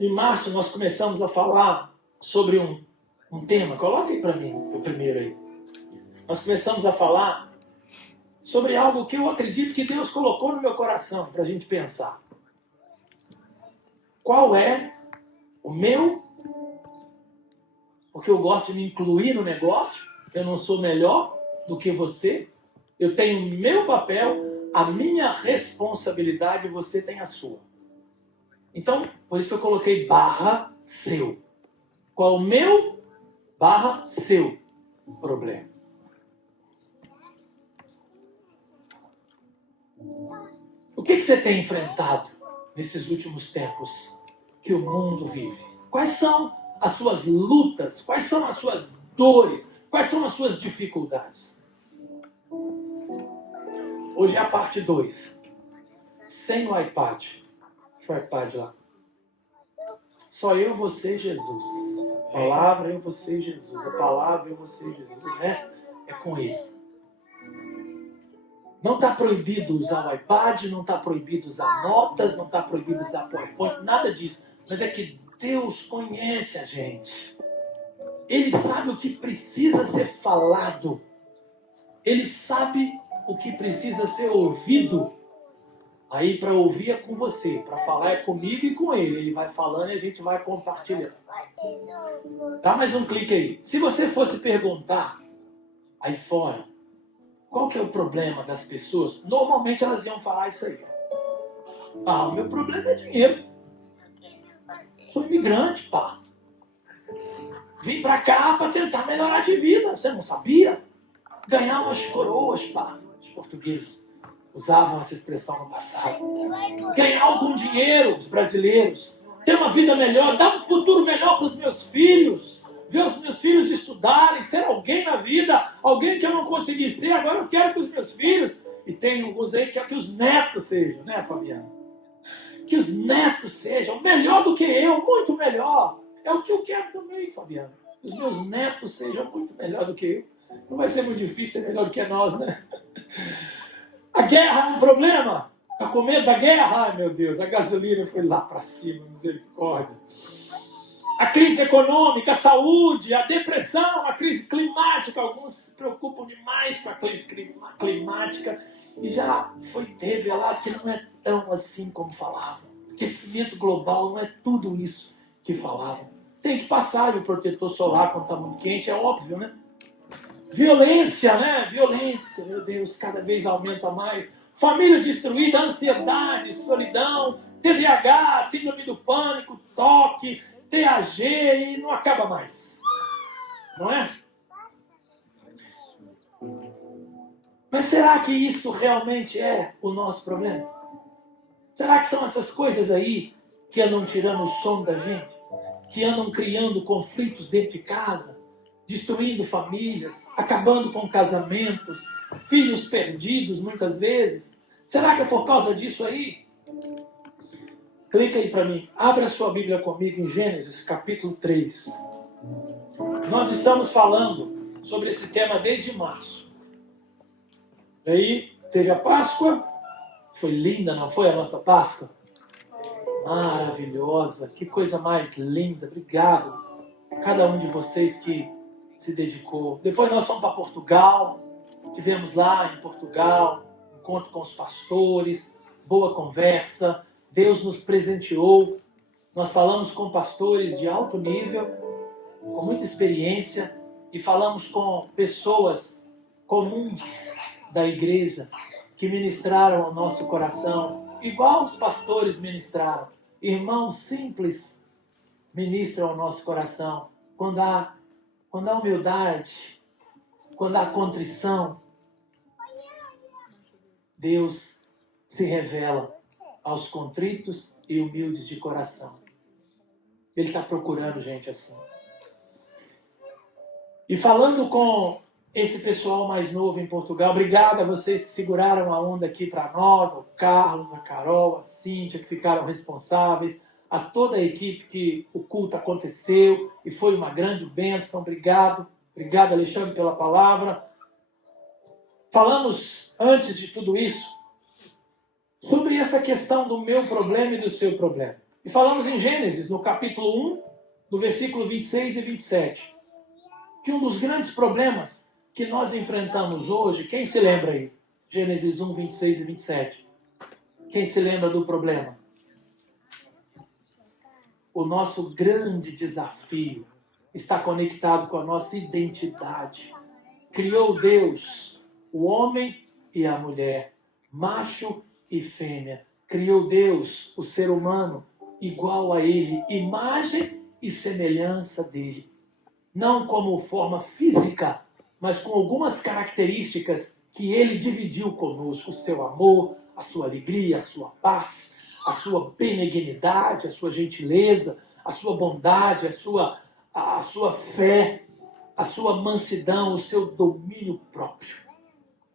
Em março nós começamos a falar sobre um tema. Coloca aí para mim o primeiro aí. Nós começamos a falar sobre algo que eu acredito que Deus colocou no meu coração para a gente pensar. Qual é o meu? Porque eu gosto de me incluir no negócio. Eu não sou melhor do que você. Eu tenho o meu papel, a minha responsabilidade, você tem a sua. Então, por isso que eu coloquei /seu. Qual o meu /seu problema? O que você tem enfrentado nesses últimos tempos que o mundo vive? Quais são as suas lutas? Quais são as suas dores? Quais são as suas dificuldades? Hoje é a parte 2. Sem o iPad. Deixa o iPad lá. Só eu, você e Jesus. A palavra, eu, você e Jesus. A palavra, eu, você e Jesus. O resto é com ele. Não está proibido usar o iPad, não está proibido usar notas, não está proibido usar PowerPoint, nada disso. Mas é que Deus conhece a gente. Ele sabe o que precisa ser falado. Ele sabe o que precisa ser ouvido. Aí para ouvir é com você, para falar é comigo e com ele. Ele vai falando e a gente vai compartilhando. Dá mais um clique aí. Se você fosse perguntar aí fora, qual que é o problema das pessoas? Normalmente elas iam falar isso aí. O meu problema é dinheiro. Sou imigrante, pá. Vim pra cá pra tentar melhorar de vida. Você não sabia? Ganhar umas coroas, pá. Os portugueses usavam essa expressão no passado. Ganhar algum dinheiro, os brasileiros. Ter uma vida melhor, dar um futuro melhor para os meus filhos. Ver os meus filhos estudarem, ser alguém na vida, alguém que eu não consegui ser, agora eu quero que os meus filhos, e tem alguns aí que quer que os netos sejam, né, Fabiana? Que os netos sejam melhor do que eu, muito melhor. É o que eu quero também, Fabiana. Que os meus netos sejam muito melhor do que eu. Não vai ser muito difícil ser melhor do que nós, né? A guerra é um problema. Tá com medo da guerra? Ai, meu Deus, a gasolina foi lá para cima, misericórdia. A crise econômica, a saúde, a depressão, a crise climática. Alguns se preocupam demais com a crise climática e já foi revelado que não é tão assim como falavam. Aquecimento global não é tudo isso que falavam. Tem que passar o protetor solar quando está muito quente, é óbvio, né? Violência, né? Violência, meu Deus, cada vez aumenta mais. Família destruída, ansiedade, solidão, TDAH, síndrome do pânico, toque, TAG e não acaba mais. Não é? Mas será que isso realmente é o nosso problema? Será que são essas coisas aí que andam tirando o sono da gente? Que andam criando conflitos dentro de casa? Destruindo famílias? Acabando com casamentos? Filhos perdidos muitas vezes? Será que é por causa disso aí? Clica aí para mim. Abra sua Bíblia comigo em Gênesis, capítulo 3. Nós estamos falando sobre esse tema desde março. Aí teve a Páscoa. Foi linda, não foi a nossa Páscoa? Maravilhosa. Que coisa mais linda. Obrigado a cada um de vocês que se dedicou. Depois nós fomos para Portugal. Tivemos lá em Portugal encontro com os pastores. Boa conversa. Deus nos presenteou. Nós falamos com pastores de alto nível, com muita experiência, e falamos com pessoas comuns da igreja que ministraram ao nosso coração, igual os pastores ministraram. Irmãos simples ministram ao nosso coração. Quando há humildade, quando há contrição, Deus se revela aos contritos e humildes de coração. Ele está procurando gente assim. E falando com esse pessoal mais novo em Portugal, obrigado a vocês que seguraram a onda aqui para nós, ao Carlos, a Carol, a Cíntia, que ficaram responsáveis, a toda a equipe que o culto aconteceu e foi uma grande bênção. Obrigado. Obrigado, Alexandre, pela palavra. Falamos, antes de tudo isso, sobre essa questão do meu problema e do seu problema. E falamos em Gênesis, no capítulo 1, no versículo 26 e 27, que um dos grandes problemas que nós enfrentamos hoje, quem se lembra aí? Gênesis 1, 26 e 27. Quem se lembra do problema? O nosso grande desafio está conectado com a nossa identidade. Criou Deus o homem e a mulher, macho e fêmea. Criou Deus o ser humano igual a ele, imagem e semelhança dele. Não como forma física, mas com algumas características que ele dividiu conosco: o seu amor, a sua alegria, a sua paz, a sua benignidade, a sua gentileza, a sua bondade, a sua fé, a sua mansidão, o seu domínio próprio.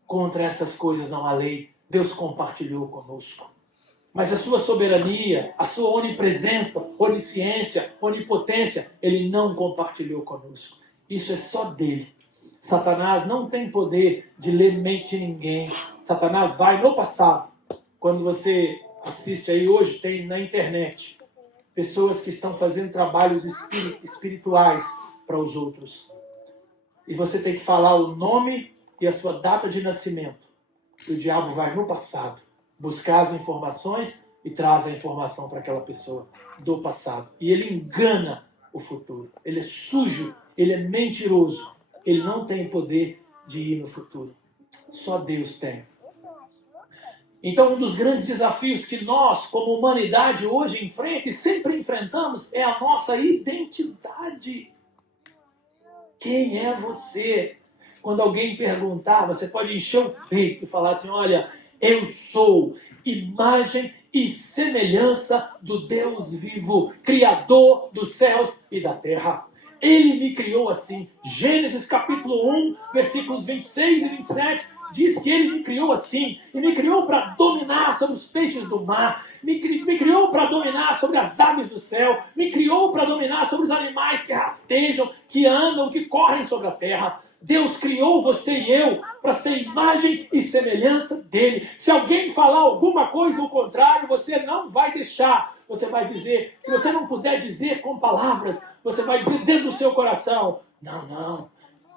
Contra essas coisas não há lei. Deus compartilhou conosco. Mas a sua soberania, a sua onipresença, onisciência, onipotência, ele não compartilhou conosco. Isso é só dele. Satanás não tem poder de ler mente de ninguém. Satanás vai no passado. Quando você assiste aí hoje, tem na internet pessoas que estão fazendo trabalhos espirituais para os outros. E você tem que falar o nome e a sua data de nascimento. E o diabo vai no passado buscar as informações e traz a informação para aquela pessoa do passado. E ele engana o futuro. Ele é sujo, ele é mentiroso. Ele não tem poder de ir no futuro. Só Deus tem. Então, um dos grandes desafios que nós, como humanidade, hoje enfrenta e sempre enfrentamos é a nossa identidade. Quem é você? Quando alguém perguntar, você pode encher o peito e falar assim: olha, eu sou imagem e semelhança do Deus vivo, Criador dos céus e da terra. Ele me criou assim. Gênesis capítulo 1, versículos 26 e 27, diz que ele me criou assim. E me criou para dominar sobre os peixes do mar. Me criou para dominar sobre as aves do céu. Me criou para dominar sobre os animais que rastejam, que andam, que correm sobre a terra. Deus criou você e eu para ser imagem e semelhança dele. Se alguém falar alguma coisa ao contrário, você não vai deixar. Você vai dizer, se você não puder dizer com palavras, você vai dizer dentro do seu coração: não,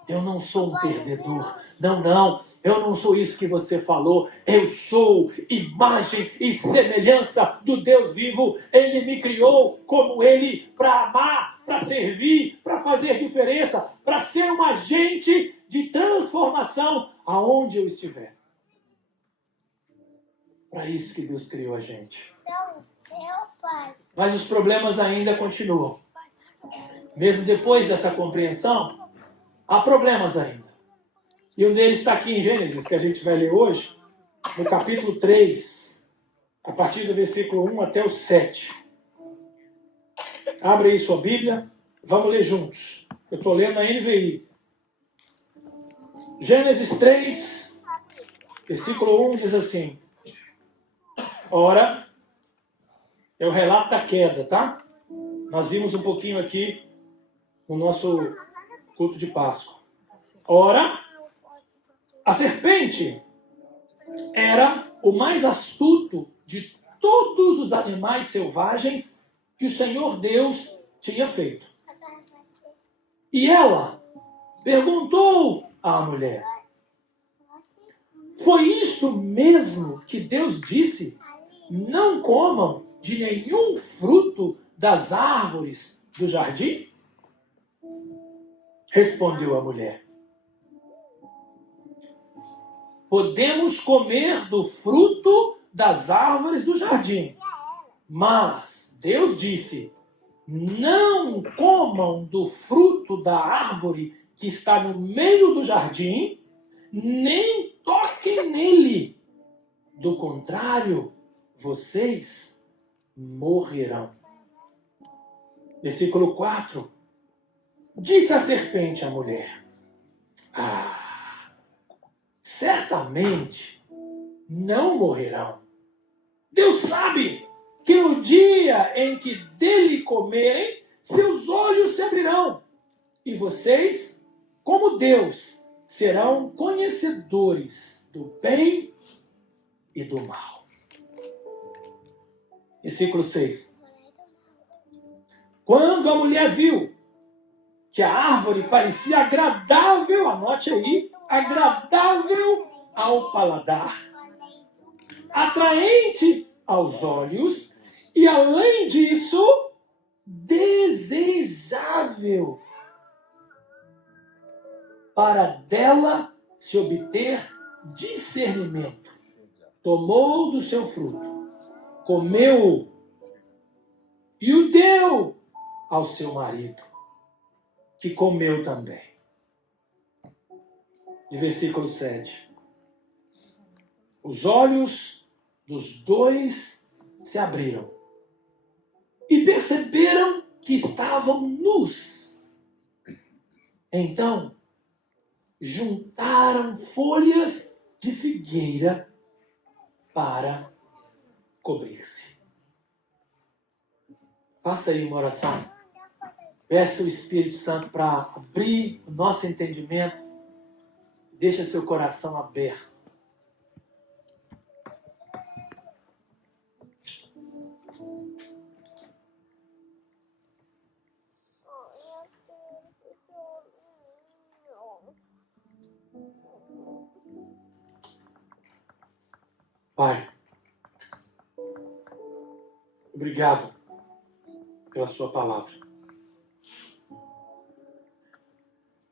eu não sou um perdedor. Não, eu não sou isso que você falou. Eu sou imagem e semelhança do Deus vivo. Ele me criou como ele, para amar, para servir, para fazer diferença, para ser um agente de transformação aonde eu estiver. Para isso que Deus criou a gente. Mas os problemas ainda continuam. Mesmo depois dessa compreensão, há problemas ainda. E um deles está aqui em Gênesis, que a gente vai ler hoje, no capítulo 3, a partir do versículo 1 até o 7. Abre aí sua Bíblia, vamos ler juntos. Eu estou lendo a NVI. Gênesis 3, versículo 1 diz assim: ora, é o relato da queda, tá? Nós vimos um pouquinho aqui no nosso culto de Páscoa. Ora, a serpente era o mais astuto de todos os animais selvagens que o Senhor Deus tinha feito. E ela perguntou à mulher: foi isto mesmo que Deus disse? Não comam de nenhum fruto das árvores do jardim? Respondeu a mulher: podemos comer do fruto das árvores do jardim. Mas Deus disse: não comam do fruto da árvore que está no meio do jardim, nem toquem nele. Do contrário, vocês morrerão. Versículo 4. Disse a serpente à mulher: certamente não morrerão. Deus sabe que no dia em que dele comerem, seus olhos se abrirão, e vocês, como Deus, serão conhecedores do bem e do mal. Versículo 6. Quando a mulher viu que a árvore parecia agradável, anote aí, agradável ao paladar, atraente aos olhos e, além disso, desejável para dela se obter discernimento. Tomou do seu fruto, comeu e o deu ao seu marido, que comeu também. De versículo 7. Os olhos dos dois se abriram e perceberam que estavam nus. Então, juntaram folhas de figueira para cobrir-se. Faça aí uma oração. Peça o Espírito Santo para abrir o nosso entendimento. Deixa seu coração aberto. Pai, obrigado pela sua palavra.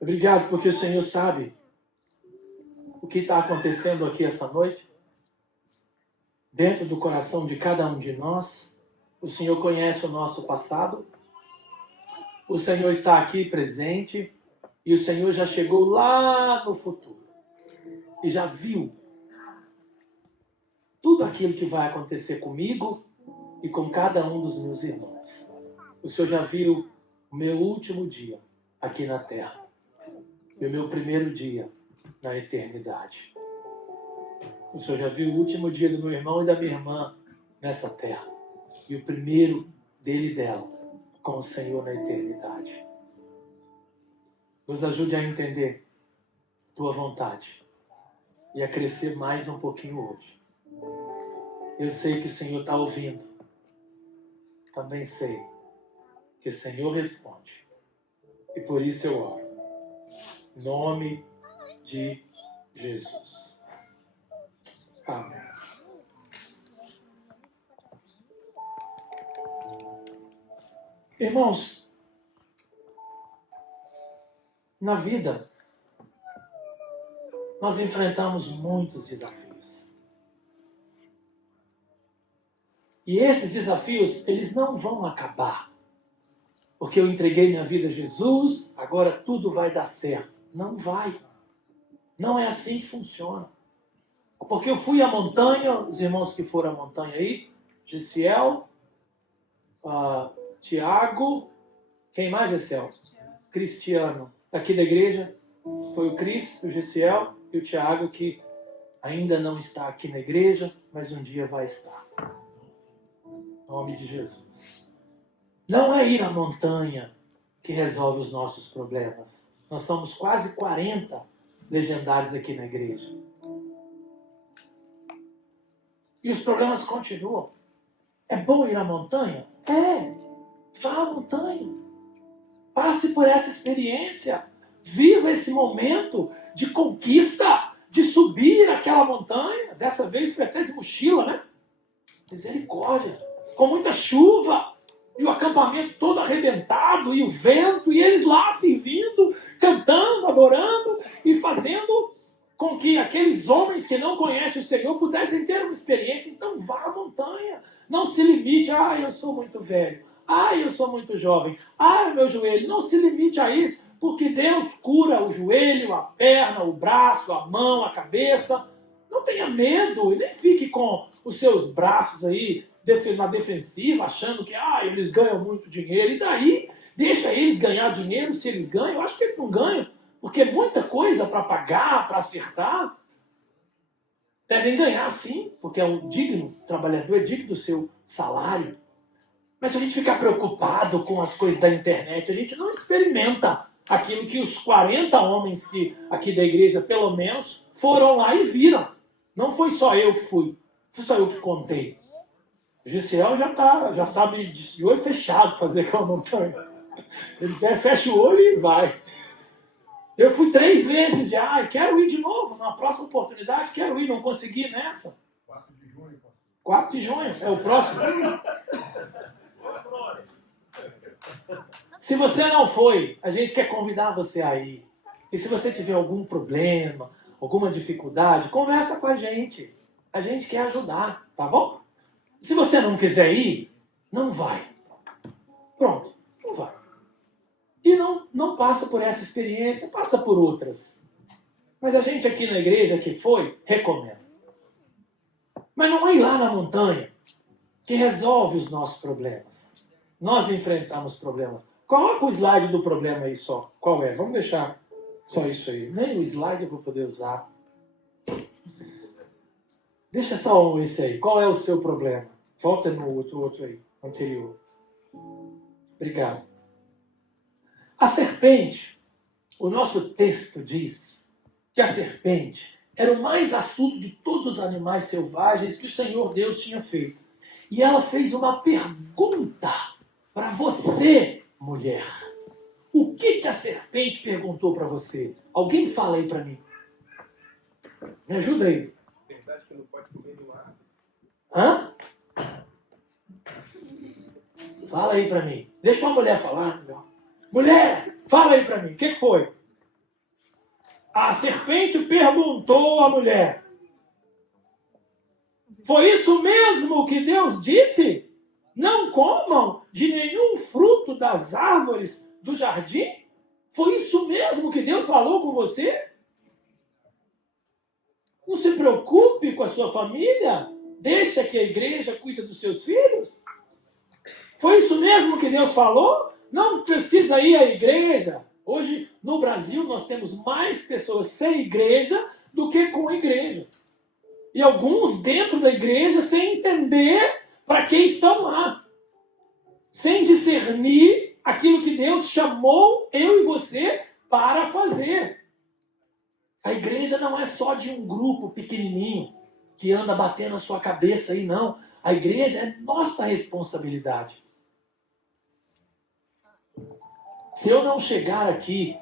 Obrigado porque o Senhor sabe o que está acontecendo aqui essa noite, dentro do coração de cada um de nós. O Senhor conhece o nosso passado, o Senhor está aqui presente e o Senhor já chegou lá no futuro e já viu tudo aquilo que vai acontecer comigo e com cada um dos meus irmãos. O Senhor já viu o meu último dia aqui na terra e o meu primeiro dia na eternidade. O Senhor já viu o último dia do meu irmão e da minha irmã nessa terra e o primeiro dele e dela com o Senhor na eternidade. Nos ajude a entender tua vontade e a crescer mais um pouquinho hoje. Eu sei que o Senhor está ouvindo. Também sei que o Senhor responde. E por isso eu oro. Em nome de Jesus. Amém. Irmãos, na vida, nós enfrentamos muitos desafios. E esses desafios, eles não vão acabar. Porque eu entreguei minha vida a Jesus, agora tudo vai dar certo. Não vai. Não é assim que funciona. Porque eu fui à montanha, os irmãos que foram à montanha aí, Gessiel, Tiago, quem mais, Gessiel? Cristiano, aqui da igreja, foi o Cris, o Gessiel e o Tiago, que ainda não está aqui na igreja, mas um dia vai estar. Em nome de Jesus. Não é ir à montanha que resolve os nossos problemas. Nós somos quase 40 legendários aqui na igreja. E os problemas continuam. É bom ir à montanha? É. Vá à montanha. Passe por essa experiência. Viva esse momento de conquista, de subir aquela montanha. Dessa vez foi até de mochila, né? Misericórdia. Com muita chuva, e o acampamento todo arrebentado, e o vento, e eles lá servindo, cantando, adorando, e fazendo com que aqueles homens que não conhecem o Senhor pudessem ter uma experiência. Então vá à montanha, não se limite, eu sou muito velho, eu sou muito jovem, meu joelho, não se limite a isso, porque Deus cura o joelho, a perna, o braço, a mão, a cabeça. Não tenha medo, e nem fique com os seus braços aí, na defensiva, achando que eles ganham muito dinheiro. E daí, deixa eles ganhar dinheiro. Se eles ganham, eu acho que eles não ganham, porque é muita coisa para pagar, para acertar. Devem ganhar sim, porque é um digno trabalhador, é digno do seu salário. Mas se a gente ficar preocupado com as coisas da internet, a gente não experimenta aquilo que os 40 homens que aqui da igreja, pelo menos, foram lá e viram. Não foi só eu que fui, foi só eu que contei. O Gisiel já sabe de olho fechado fazer aquela montanha. Ele fecha o olho e vai. Eu fui 3 vezes já, e quero ir de novo, na próxima oportunidade, quero ir, não consegui nessa. 4 de junho. 4 de junho, é o próximo. Se você não foi, a gente quer convidar você a ir. E se você tiver algum problema, alguma dificuldade, conversa com a gente. A gente quer ajudar, tá bom? Se você não quiser ir, não vai. Pronto, não vai. E não passa por essa experiência, passa por outras. Mas a gente aqui na igreja que foi, recomenda. Mas não é ir lá na montanha que resolve os nossos problemas. Nós enfrentamos problemas. Coloca o slide do problema aí só. Qual é? Vamos deixar só isso aí. Nem o slide eu vou poder usar. Deixa só esse aí. Qual é o seu problema? Volta no outro aí, anterior. Obrigado. A serpente, o nosso texto diz que a serpente era o mais astuto de todos os animais selvagens que o Senhor Deus tinha feito. E ela fez uma pergunta para você, mulher. O que a serpente perguntou para você? Alguém fala aí para mim. Me ajuda aí. Verdade que não pode comer no ar. Hã? Fala aí para mim. Deixa uma mulher falar melhor. Mulher, fala aí para mim. O que foi? A serpente perguntou à mulher. Foi isso mesmo que Deus disse? Não comam de nenhum fruto das árvores do jardim? Foi isso mesmo que Deus falou com você? Não se preocupe com a sua família. Deixa que a igreja cuide dos seus filhos. Foi isso mesmo que Deus falou? Não precisa ir à igreja. Hoje, no Brasil, nós temos mais pessoas sem igreja do que com a igreja. E alguns dentro da igreja sem entender para que estão lá. Sem discernir aquilo que Deus chamou eu e você para fazer. A igreja não é só de um grupo pequenininho que anda batendo a sua cabeça aí, não. A igreja é nossa responsabilidade. Se eu não chegar aqui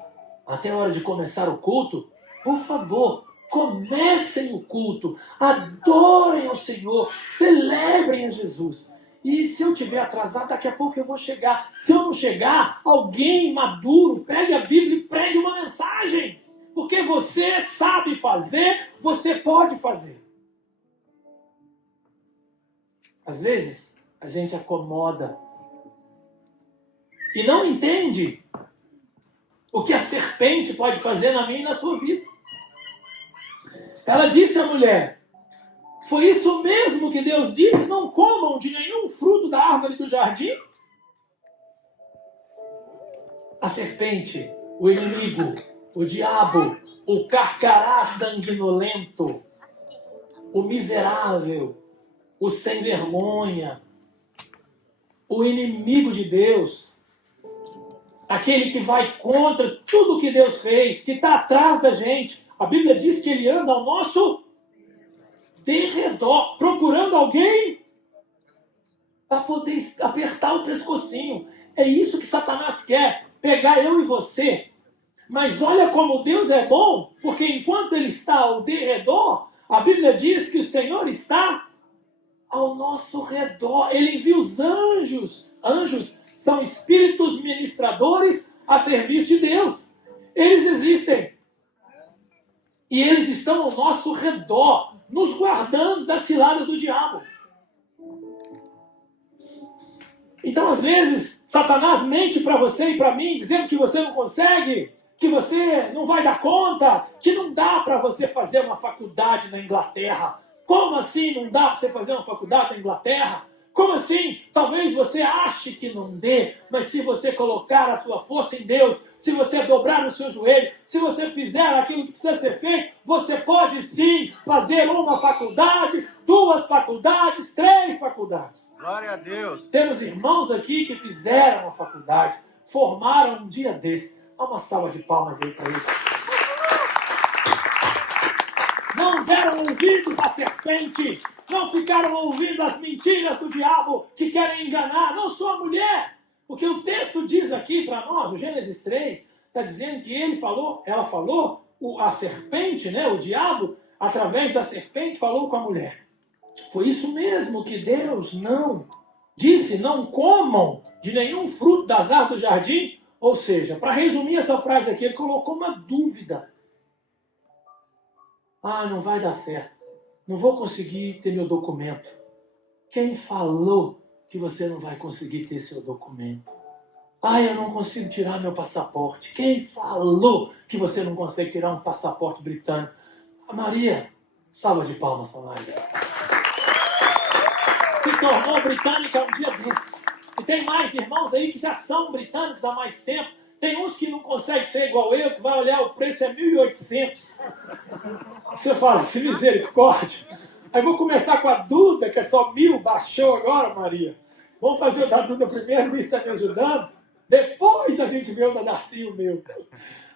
até a hora de começar o culto, por favor, comecem o culto, adorem ao Senhor, celebrem a Jesus. E se eu estiver atrasado, daqui a pouco eu vou chegar. Se eu não chegar, alguém maduro pegue a Bíblia e pregue uma mensagem. Porque você sabe fazer, você pode fazer. Às vezes, a gente acomoda e não entende o que a serpente pode fazer na minha e na sua vida. Ela disse à mulher, foi isso mesmo que Deus disse? Não comam de nenhum fruto da árvore do jardim? A serpente, o inimigo, o diabo, o carcará sanguinolento, o miserável, o sem vergonha, o inimigo de Deus, aquele que vai contra tudo que Deus fez, que está atrás da gente. A Bíblia diz que ele anda ao nosso derredor, procurando alguém para poder apertar o pescocinho. É isso que Satanás quer, pegar eu e você. Mas olha como Deus é bom, porque enquanto ele está ao derredor, a Bíblia diz que o Senhor está ao nosso redor. Ele envia os anjos. Anjos são espíritos ministradores a serviço de Deus. Eles existem. E eles estão ao nosso redor, nos guardando das ciladas do diabo. Então, às vezes, Satanás mente para você e para mim, dizendo que você não consegue, que você não vai dar conta, que não dá para você fazer uma faculdade na Inglaterra. Como assim não dá para você fazer uma faculdade na Inglaterra? Como assim? Talvez você ache que não dê, mas se você colocar a sua força em Deus, se você dobrar o seu joelho, se você fizer aquilo que precisa ser feito, você pode sim fazer uma faculdade, 2 faculdades, 3 faculdades. Glória a Deus. Temos irmãos aqui que fizeram a faculdade, formaram um dia desse. Dá uma salva de palmas aí para eles. Não deram ouvidos à serpente, não ficaram ouvindo as mentiras do diabo que querem enganar, não só a mulher. Porque o texto diz aqui para nós, o Gênesis 3, está dizendo que ela falou, a serpente, né, o diabo, através da serpente, falou com a mulher. Foi isso mesmo que Deus não disse, não comam de nenhum fruto das árvores do jardim. Ou seja, para resumir essa frase aqui, ele colocou uma dúvida. Não vai dar certo. Não vou conseguir ter meu documento. Quem falou que você não vai conseguir ter seu documento? Eu não consigo tirar meu passaporte. Quem falou que você não consegue tirar um passaporte britânico? Maria, salva de palmas para Maria. Se tornou britânica um dia desse. E tem mais irmãos aí que já são britânicos há mais tempo. Tem uns que não conseguem ser igual eu, que vai olhar o preço é 1.800. Você fala, se misericórdia. Aí vou começar com a Duda, que é só 1.000, baixou agora, Maria. Vamos fazer o da Duda primeiro, o Luiz está me ajudando. Depois a gente vê o da Darcy, o meu.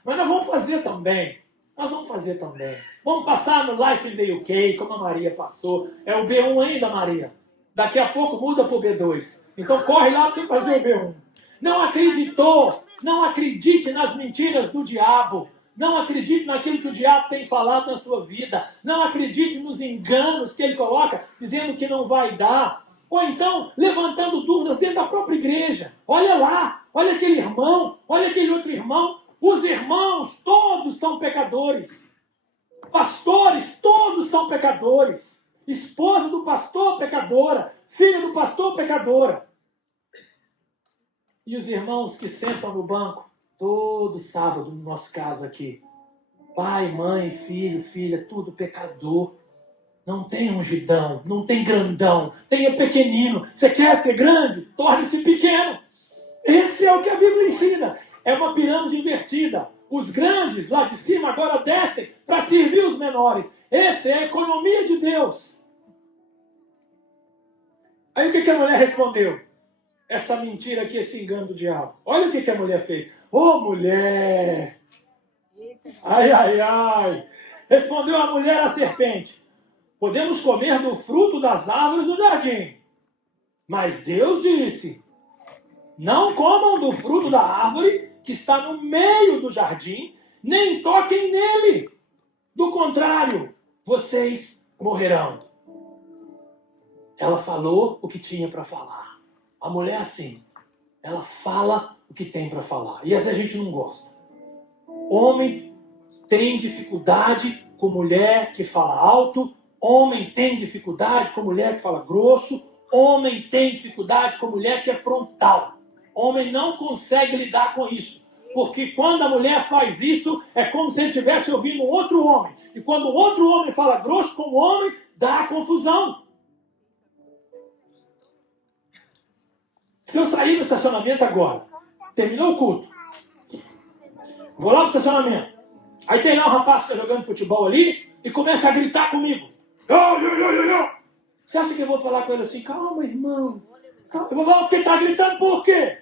Mas nós vamos fazer também. Vamos passar no Life in the UK, como a Maria passou. É o B1 ainda, Maria. Daqui a pouco muda para o B2. Então corre lá para você fazer o B1. Não acreditou. Não acredite nas mentiras do diabo. Não acredite naquilo que o diabo tem falado na sua vida. Não acredite nos enganos que ele coloca, dizendo que não vai dar. Ou então, levantando dúvidas dentro da própria igreja. Olha lá, olha aquele irmão, olha aquele outro irmão. Os irmãos todos são pecadores. Pastores todos são pecadores. Esposa do pastor, pecadora. Filha do pastor, pecadora. E os irmãos que sentam no banco, todo sábado, no nosso caso aqui. Pai, mãe, filho, filha, tudo pecador. Não tem ungidão, não tem grandão, tenha pequenino. Você quer ser grande? Torne-se pequeno. Esse é o que a Bíblia ensina. É uma pirâmide invertida. Os grandes lá de cima agora descem para servir os menores. Essa é a economia de Deus. Aí o que a mulher respondeu? Essa mentira aqui, esse engano do diabo. Olha o que a mulher fez. Ô mulher! Ai, ai, ai! Respondeu a mulher à serpente. Podemos comer do fruto das árvores do jardim. Mas Deus disse, não comam do fruto da árvore que está no meio do jardim, nem toquem nele. Do contrário, vocês morrerão. Ela falou o que tinha para falar. A mulher é assim, ela fala o que tem para falar. E essa a gente não gosta. Homem tem dificuldade com mulher que fala alto, homem tem dificuldade com mulher que fala grosso, homem tem dificuldade com mulher que é frontal. Homem não consegue lidar com isso. Porque quando a mulher faz isso, é como se ele estivesse ouvindo um outro homem. E quando o outro homem fala grosso com o homem, dá confusão. Se eu sair no estacionamento agora, terminou o culto, vou lá no estacionamento, aí tem lá um rapaz que está jogando futebol ali e começa a gritar comigo. Você acha que eu vou falar com ele assim? Calma, irmão. Calma. Eu vou falar, porque está gritando por quê?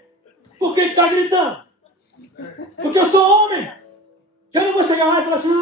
Por que está gritando? Porque eu sou homem. Eu não vou chegar lá e falar assim,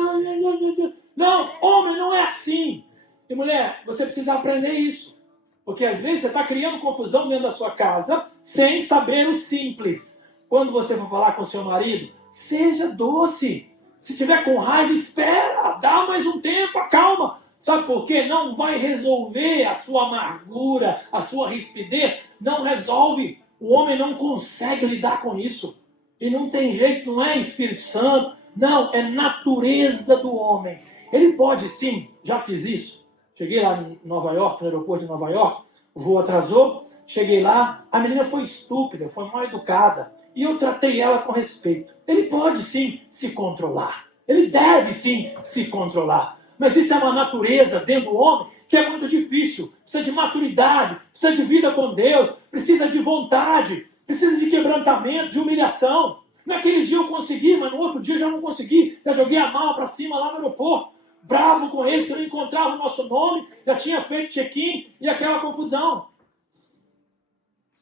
não, homem não é assim. E mulher, você precisa aprender isso. Porque às vezes você está criando confusão dentro da sua casa sem saber o simples. Quando você for falar com seu marido, seja doce. Se tiver com raiva, espera, dá mais um tempo, acalma. Sabe por quê? Não vai resolver a sua amargura, a sua rispidez. Não resolve. O homem não consegue lidar com isso. E não tem jeito, não é Espírito Santo. Não, é natureza do homem. Ele pode sim, já fiz isso. Cheguei lá em Nova York, no aeroporto de Nova York, o voo atrasou, cheguei lá, a menina foi estúpida, foi mal educada, e eu tratei ela com respeito. Ele pode sim se controlar, ele deve sim se controlar, mas isso é uma natureza dentro do homem que é muito difícil, precisa de maturidade, precisa de vida com Deus, precisa de vontade, precisa de quebrantamento, de humilhação. Naquele dia eu consegui, mas no outro dia eu já não consegui, já joguei a mala para cima lá no aeroporto. Bravo com eles, que eu não encontrava o nosso nome, já tinha feito check-in e aquela confusão.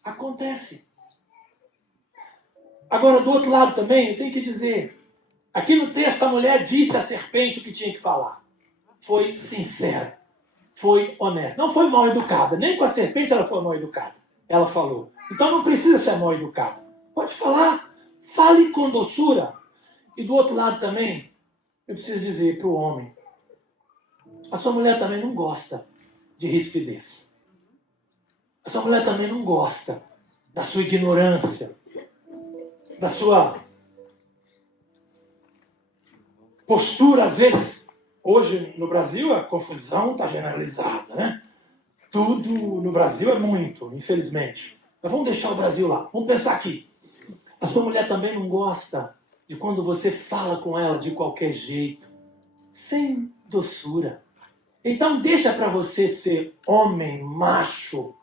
Acontece. Agora, do outro lado também, eu tenho que dizer, aqui no texto a mulher disse à serpente o que tinha que falar. foi sincera, foi honesta. Não foi mal educada, nem com a serpente ela foi mal educada. Ela falou. Então não precisa ser mal educada. Pode falar, fale com doçura. E do outro lado também, eu preciso dizer para o homem, a sua mulher também não gosta de rispidez. A sua mulher também não gosta da sua ignorância, da sua postura, às vezes. Hoje no Brasil a confusão está generalizada, né? Tudo no Brasil é muito, infelizmente. Mas vamos deixar o Brasil lá. Vamos pensar aqui. A sua mulher também não gosta de quando você fala com ela de qualquer jeito, sem doçura. Então deixa para você ser homem, macho,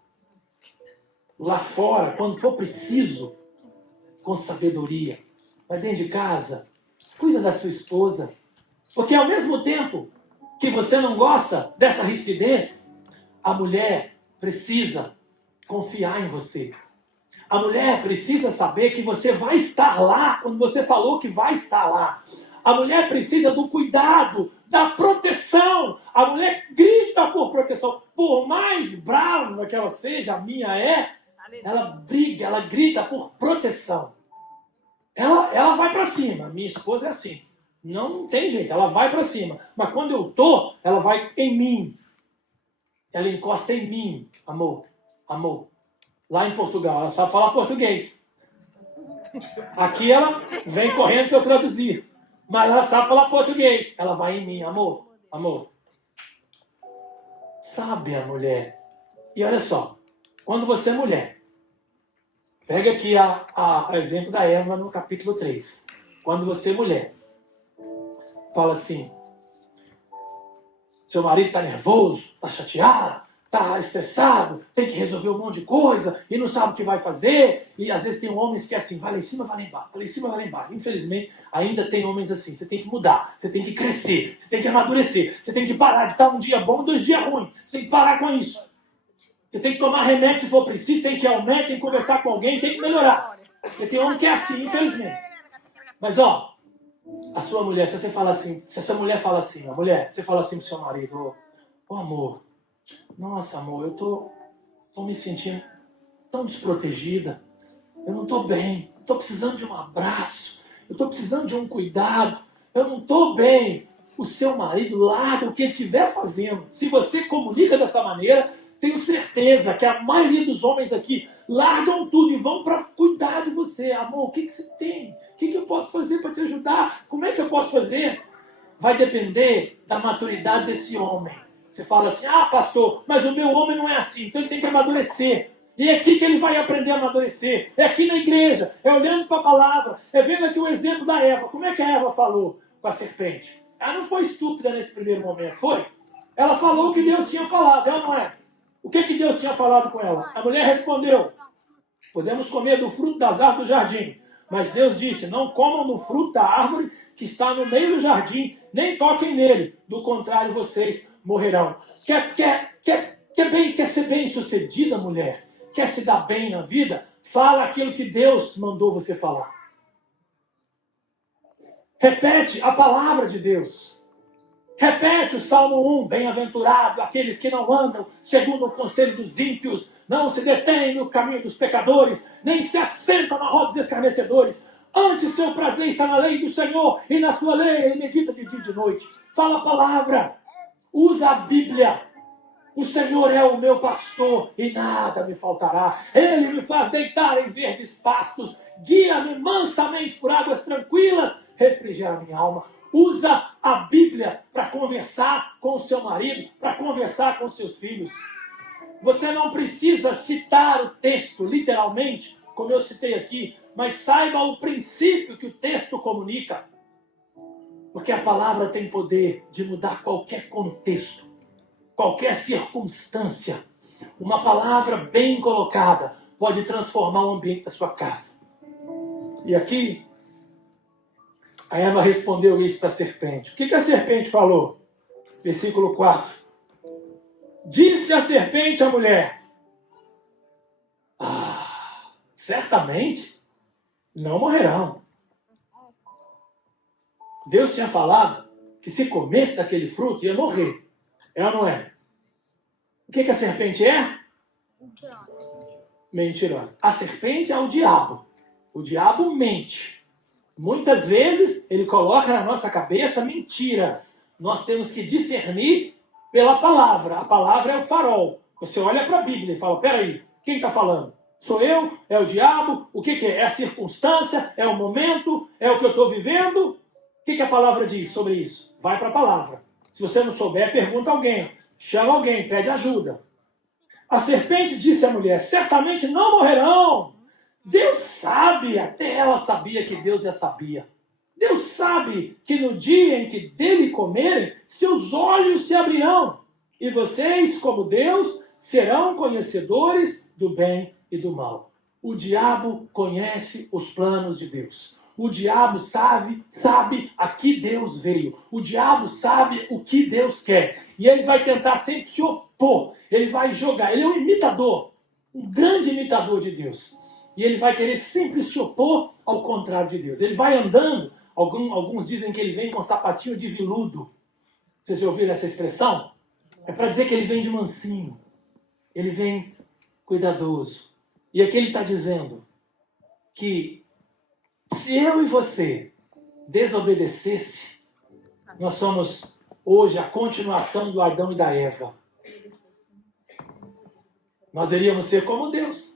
lá fora, quando for preciso, com sabedoria. Mas dentro de casa, cuida da sua esposa. Porque ao mesmo tempo que você não gosta dessa rispidez, a mulher precisa confiar em você. A mulher precisa saber que você vai estar lá quando você falou que vai estar lá. A mulher precisa do cuidado, da proteção. A mulher grita por proteção. Por mais brava que ela seja, a minha ela briga, ela grita por proteção. Ela vai para cima. Minha esposa é assim. Não tem jeito, ela vai para cima. Mas quando eu tô, ela vai em mim. Ela encosta em mim. Amor, amor. Lá em Portugal, ela sabe falar português. Aqui ela vem correndo para eu traduzir. Mas ela sabe falar português. Ela vai em mim, amor, amor. Sabe a mulher. E olha só, quando você é mulher, pega aqui a exemplo da Eva no capítulo 3. Quando você é mulher, fala assim, seu marido está nervoso, está chateado, está estressado, tem que resolver um monte de coisa e não sabe o que vai fazer. E às vezes tem homens que é assim, vai lá em cima, vai lá embaixo, vai lá em cima, vai lá embaixo. Infelizmente, ainda tem homens assim. Você tem que mudar, você tem que crescer, você tem que amadurecer, você tem que parar de estar um dia bom, 2 dias ruins. Você tem que parar com isso. Você tem que tomar remédio se for preciso, tem que ir ao médico, tem que conversar com alguém, tem que melhorar. Porque tem homem que é assim, infelizmente. Mas ó, a sua mulher, se você fala assim, se a sua mulher fala assim, a mulher, você fala assim pro seu marido, ô amor, nossa amor, eu tô me sentindo tão desprotegida, eu não tô bem, tô precisando de um abraço, eu tô precisando de um cuidado, eu não tô bem. O seu marido larga o que ele estiver fazendo. Se você comunica dessa maneira, tenho certeza que a maioria dos homens aqui largam tudo e vão para cuidar de você. Amor, o que você tem? O que eu posso fazer para te ajudar? Como é que eu posso fazer? Vai depender da maturidade desse homem. Você fala assim, pastor, mas o meu homem não é assim, então ele tem que amadurecer. E é aqui que ele vai aprender a amadurecer. É aqui na igreja, é olhando para a palavra, é vendo aqui o exemplo da Eva. Como é que a Eva falou com a serpente? Ela não foi estúpida nesse primeiro momento, foi? Ela falou o que Deus tinha falado, ela não é? O que Deus tinha falado com ela? A mulher respondeu, podemos comer do fruto das árvores do jardim. Mas Deus disse, não comam do fruto da árvore que está no meio do jardim, nem toquem nele. Do contrário, vocês morrerão. Quer ser bem sucedida, mulher? Quer se dar bem na vida? Fala aquilo que Deus mandou você falar. Repete a palavra de Deus. Repete o Salmo 1, bem-aventurado aqueles que não andam segundo o conselho dos ímpios, não se detêm no caminho dos pecadores, nem se assentam na roda dos escarnecedores. Antes seu prazer está na lei do Senhor, e na sua lei ele medita de dia e de noite. Fala a palavra, usa a Bíblia. O Senhor é o meu pastor e nada me faltará. Ele me faz deitar em verdes pastos, guia-me mansamente por águas tranquilas, refrigera minha alma. Usa a Bíblia para conversar com o seu marido, para conversar com seus filhos. Você não precisa citar o texto literalmente, como eu citei aqui, mas saiba o princípio que o texto comunica. Porque a palavra tem poder de mudar qualquer contexto, qualquer circunstância. Uma palavra bem colocada pode transformar o ambiente da sua casa. E aqui, a Eva respondeu isso para a serpente. O que a serpente falou? Versículo 4. Disse a serpente à mulher, certamente não morrerão. Deus tinha falado que se comesse daquele fruto ia morrer. É ou não é? O que a serpente é? Mentirosa. A serpente é o diabo. O diabo mente. Muitas vezes ele coloca na nossa cabeça mentiras. Nós temos que discernir pela palavra. A palavra é o farol. Você olha para a Bíblia e fala, peraí, quem está falando? Sou eu? É o diabo? O que é? É a circunstância? É o momento? É o que eu estou vivendo? O que a palavra diz sobre isso? Vai para a palavra. Se você não souber, pergunta a alguém. Chama alguém, pede ajuda. A serpente disse à mulher, certamente não morrerão. Deus sabe, até ela sabia que Deus já sabia. Deus sabe que no dia em que dele comerem, seus olhos se abrirão. E vocês, como Deus, serão conhecedores do bem e do mal. O diabo conhece os planos de Deus. O diabo sabe a que Deus veio. O diabo sabe o que Deus quer. E ele vai tentar sempre se opor. Ele vai jogar. Ele é um imitador. Um grande imitador de Deus. E ele vai querer sempre se opor ao contrário de Deus. Ele vai andando. Alguns dizem que ele vem com sapatinho de veludo. Vocês já ouviram essa expressão? É para dizer que ele vem de mansinho. Ele vem cuidadoso. E aqui ele está dizendo que se eu e você desobedecesse, nós somos hoje a continuação do Adão e da Eva. Nós iríamos ser como Deus.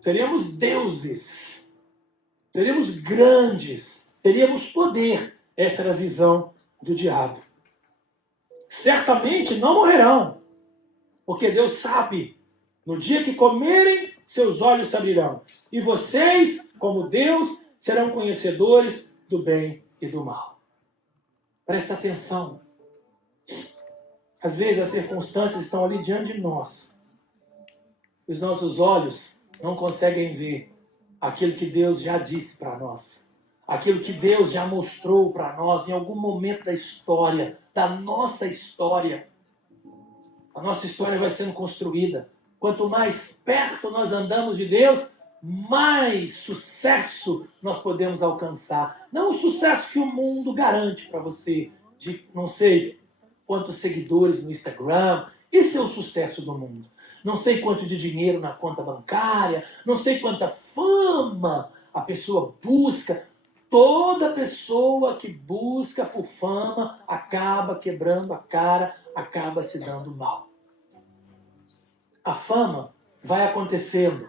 Seríamos deuses. Seríamos grandes. Teríamos poder. Essa era a visão do diabo. Certamente não morrerão. Porque Deus sabe, no dia que comerem, seus olhos se abrirão. E vocês, como Deus, serão conhecedores do bem e do mal. Presta atenção. Às vezes as circunstâncias estão ali diante de nós. Os nossos olhos não conseguem ver aquilo que Deus já disse para nós. Aquilo que Deus já mostrou para nós em algum momento da história, da nossa história. A nossa história vai sendo construída. Quanto mais perto nós andamos de Deus, mais sucesso nós podemos alcançar. Não o sucesso que o mundo garante para você, de não sei quantos seguidores no Instagram. Esse é o sucesso do mundo. Não sei quanto de dinheiro na conta bancária, não sei quanta fama a pessoa busca. Toda pessoa que busca por fama acaba quebrando a cara, acaba se dando mal. A fama vai acontecendo.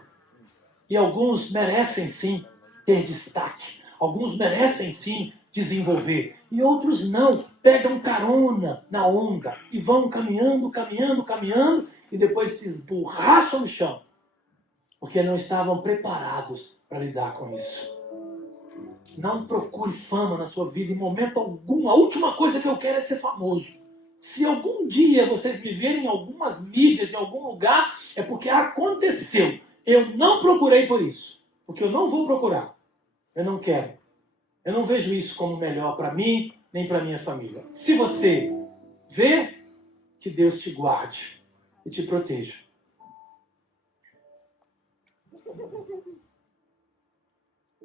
E alguns merecem sim ter destaque. Alguns merecem sim desenvolver. E outros não. Pegam carona na onda e vão caminhando, e depois se esborracham no chão. Porque não estavam preparados para lidar com isso. Não procure fama na sua vida em momento algum. A última coisa que eu quero é ser famoso. Se algum dia vocês me verem em algumas mídias, em algum lugar, é porque aconteceu. Eu não procurei por isso. Porque eu não vou procurar. Eu não quero. Eu não vejo isso como melhor para mim, nem para minha família. Se você vê, que Deus te guarde e te proteja.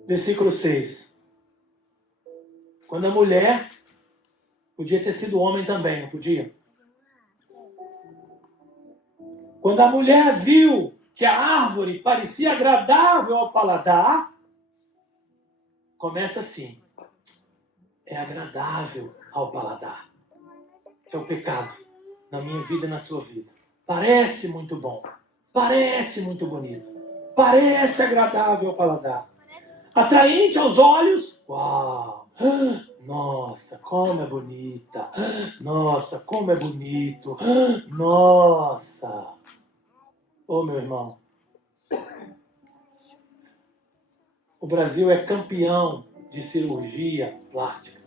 Versículo 6. Quando a mulher, podia ter sido homem também, não podia? Quando a mulher viu que a árvore parecia agradável ao paladar, começa assim. É agradável ao paladar. Que é o pecado na minha vida e na sua vida. Parece muito bom. Parece muito bonito. Parece agradável ao paladar. Atraente aos olhos. Uau! Nossa, como é bonita. Nossa, como é bonito. Nossa. Ô, meu irmão. O Brasil é campeão de cirurgia plástica.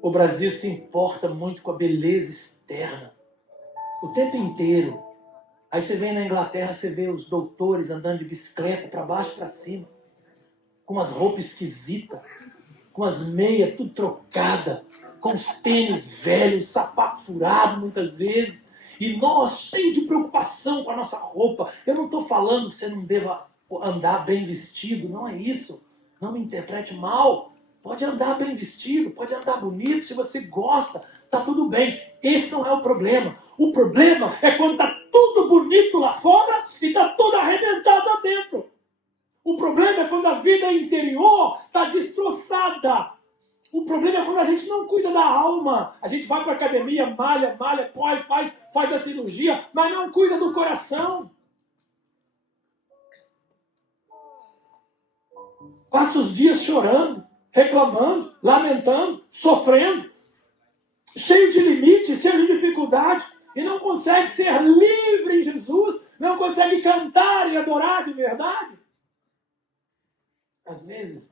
O Brasil se importa muito com a beleza externa. O tempo inteiro. Aí você vem na Inglaterra, você vê os doutores andando de bicicleta para baixo e para cima. Com umas roupas esquisitas. Com as meias tudo trocada. Com os tênis velhos, sapato furado muitas vezes. E nós, cheio de preocupação com a nossa roupa. Eu não estou falando que você não deva andar bem vestido, não é isso. Não me interprete mal. Pode andar bem vestido, pode andar bonito, se você gosta, tá tudo bem. Esse não é o problema. O problema é quando tá tudo bonito lá fora e tá tudo arrebentado lá dentro. O problema é quando a vida interior tá destroçada. O problema é quando a gente não cuida da alma. A gente vai para a academia, malha, corre, faz a cirurgia, mas não cuida do coração. Passa os dias chorando, reclamando, lamentando, sofrendo, cheio de limites, cheio de dificuldade, e não consegue ser livre em Jesus, não consegue cantar e adorar de verdade. Às vezes,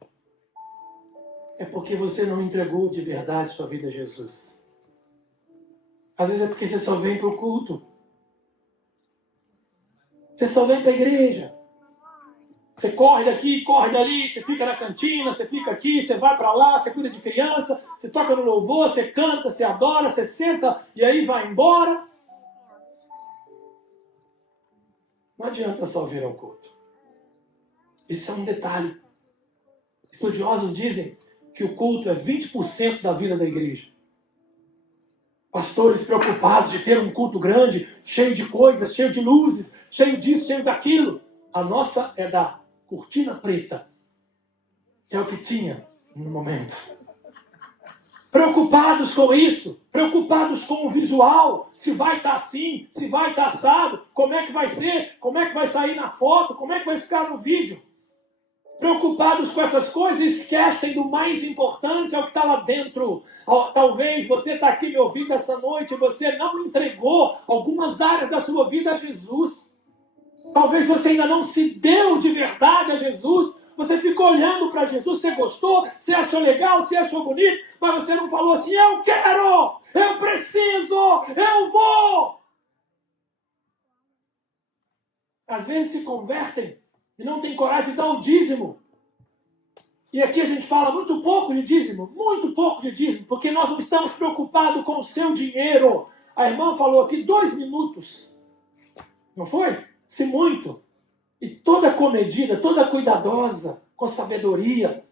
é porque você não entregou de verdade sua vida a Jesus. Às vezes é porque você só vem para o culto. Você só vem para a igreja. Você corre daqui, corre dali, você fica na cantina, você fica aqui, você vai para lá, você cuida de criança, você toca no louvor, você canta, você adora, você senta e aí vai embora. Não adianta só vir ao culto. Isso é um detalhe. Estudiosos dizem que o culto é 20% da vida da igreja. Pastores preocupados de ter um culto grande, cheio de coisas, cheio de luzes, cheio disso, cheio daquilo. A nossa é da cortina preta, que é o que tinha no momento. Preocupados com isso, preocupados com o visual, se vai estar assim, se vai estar assado, como é que vai ser, como é que vai sair na foto, como é que vai ficar no vídeo. Preocupados com essas coisas, esquecem do mais importante, é o que está lá dentro. Talvez você está aqui me ouvindo essa noite e você não entregou algumas áreas da sua vida a Jesus. Talvez você ainda não se deu de verdade a Jesus. Você ficou olhando para Jesus, você gostou, você achou legal, você achou bonito, mas você não falou assim, eu quero, eu preciso, eu vou. Às vezes se convertem e não tem coragem de dar o dízimo. E aqui a gente fala muito pouco de dízimo, porque nós não estamos preocupados com o seu dinheiro. A irmã falou aqui 2 minutos, não foi? Se muito. E toda comedida, toda cuidadosa, com sabedoria.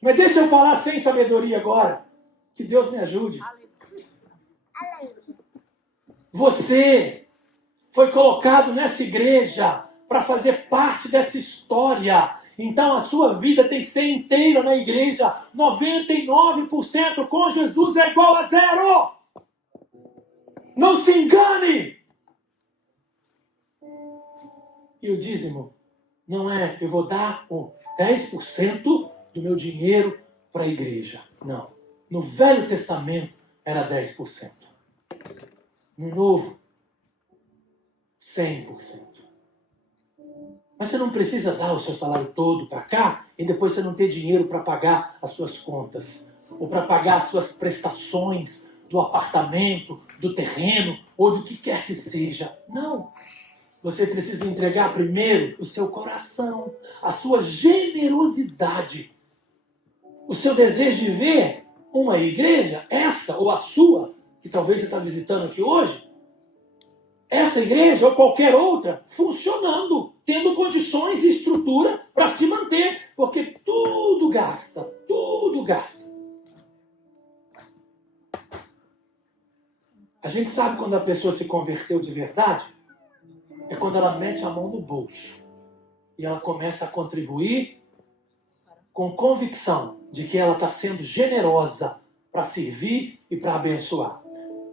Mas deixa eu falar sem sabedoria agora. Que Deus me ajude. Você foi colocado nessa igreja para fazer parte dessa história. Então a sua vida tem que ser inteira na igreja. 99% com Jesus é igual a 0. Não se engane! E o dízimo não é, eu vou dar 10% do meu dinheiro para a igreja. Não. No Velho Testamento era 10%. No Novo, 100%. Mas você não precisa dar o seu salário todo para cá e depois você não ter dinheiro para pagar as suas contas. Ou para pagar as suas prestações do apartamento, do terreno ou do que quer que seja. Não. Você precisa entregar primeiro o seu coração, a sua generosidade, o seu desejo de ver uma igreja, essa ou a sua, que talvez você está visitando aqui hoje, essa igreja ou qualquer outra, funcionando, tendo condições e estrutura para se manter, porque tudo gasta, tudo gasta. A gente sabe quando a pessoa se converteu de verdade? É quando ela mete a mão no bolso e ela começa a contribuir com convicção de que ela está sendo generosa para servir e para abençoar.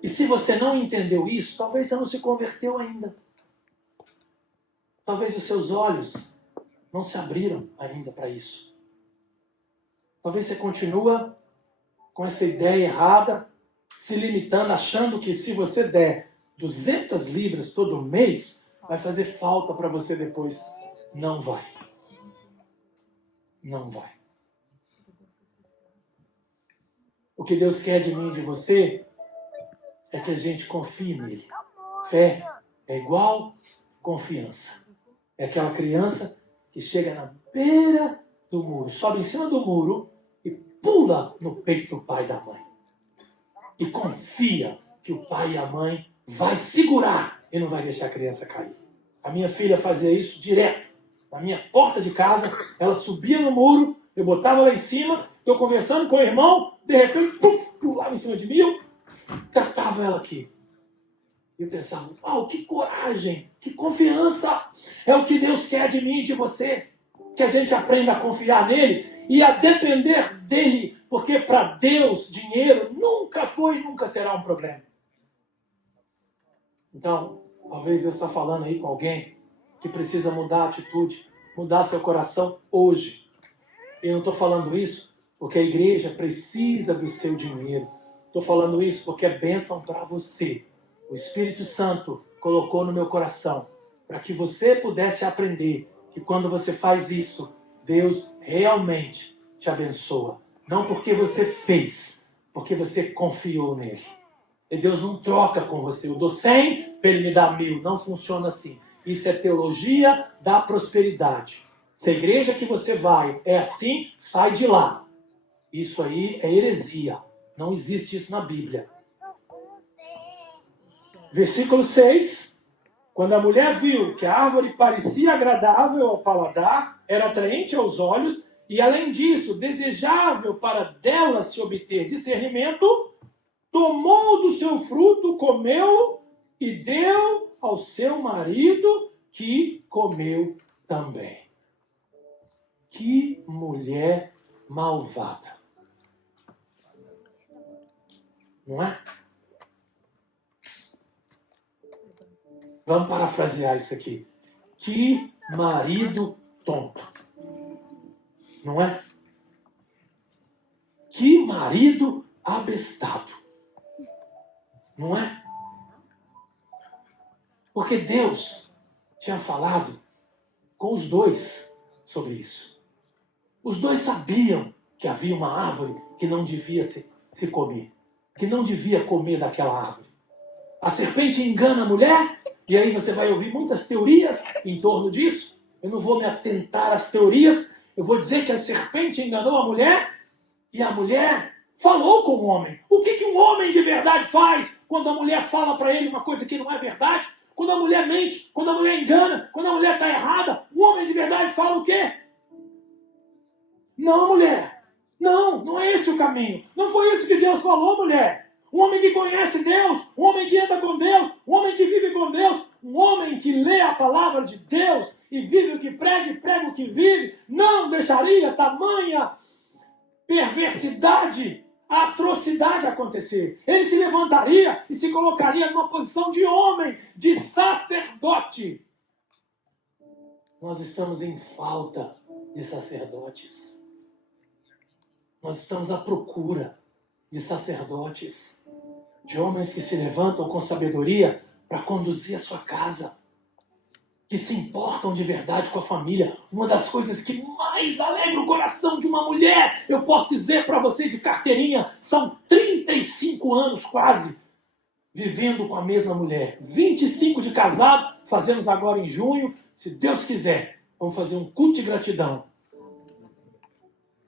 E se você não entendeu isso, talvez você não se converteu ainda. Talvez os seus olhos não se abriram ainda para isso. Talvez você continua com essa ideia errada, se limitando, achando que se você der 200 libras todo mês, vai fazer falta para você depois. Não vai. Não vai. O que Deus quer de mim e de você é que a gente confie nele. Fé é igual confiança. É aquela criança que chega na beira do muro, sobe em cima do muro e pula no peito do pai e da mãe. E confia que o pai e a mãe vai segurar e não vai deixar a criança cair. A minha filha fazia isso direto. Na minha porta de casa, ela subia no muro Eu botava lá em cima, estou conversando com o irmão, de repente, puf, pulava em cima de mim, eu catava ela aqui. Eu pensava, uau, que coragem, que confiança. É o que Deus quer de mim e de você. Que a gente aprenda a confiar nele e a depender dele. Porque para Deus, dinheiro nunca foi e nunca será um problema. Então, talvez Deus está falando aí com alguém que precisa mudar a atitude, mudar seu coração hoje. Eu não estou falando isso porque a igreja precisa do seu dinheiro. Estou falando isso porque é bênção para você. O Espírito Santo colocou no meu coração para que você pudesse aprender que quando você faz isso, Deus realmente te abençoa. Não porque você fez, porque você confiou nele. E Deus não troca com você. Eu dou 100 para ele me dar 1000. Não funciona assim. Isso é teologia da prosperidade. Se a igreja que você vai é assim, sai de lá. Isso aí é heresia. Não existe isso na Bíblia. Versículo 6. Quando a mulher viu que a árvore parecia agradável ao paladar, era atraente aos olhos, e além disso, desejável para dela se obter discernimento, tomou do seu fruto, comeu e deu ao seu marido, que comeu também. Que mulher malvada. Não é? Vamos parafrasear isso aqui. Que marido tonto. Não é? Que marido abestado. Não é? Porque Deus tinha falado com os dois sobre isso. Os dois sabiam que havia uma árvore que não devia se comer. Que não devia comer daquela árvore. A serpente engana a mulher, e aí você vai ouvir muitas teorias em torno disso. Eu não vou me atentar às teorias, eu vou dizer que a serpente enganou a mulher, e a mulher falou com o homem. O que um homem de verdade faz quando a mulher fala para ele uma coisa que não é verdade? Quando a mulher mente, quando a mulher engana, quando a mulher está errada, o homem de verdade fala o quê? Não, mulher. Não é esse o caminho. Não foi isso que Deus falou, mulher. Um homem que conhece Deus, um homem que anda com Deus, um homem que vive com Deus, um homem que lê a palavra de Deus e vive o que prega e prega o que vive, não deixaria tamanha perversidade, atrocidade acontecer. Ele se levantaria e se colocaria numa posição de homem, de sacerdote. Nós estamos em falta de sacerdotes. Nós estamos à procura de sacerdotes, de homens que se levantam com sabedoria para conduzir a sua casa, que se importam de verdade com a família. Uma das coisas que mais alegra o coração de uma mulher, eu posso dizer para você de carteirinha, são 35 anos quase vivendo com a mesma mulher. 25 de casado, fazemos agora em junho, se Deus quiser, vamos fazer um culto de gratidão.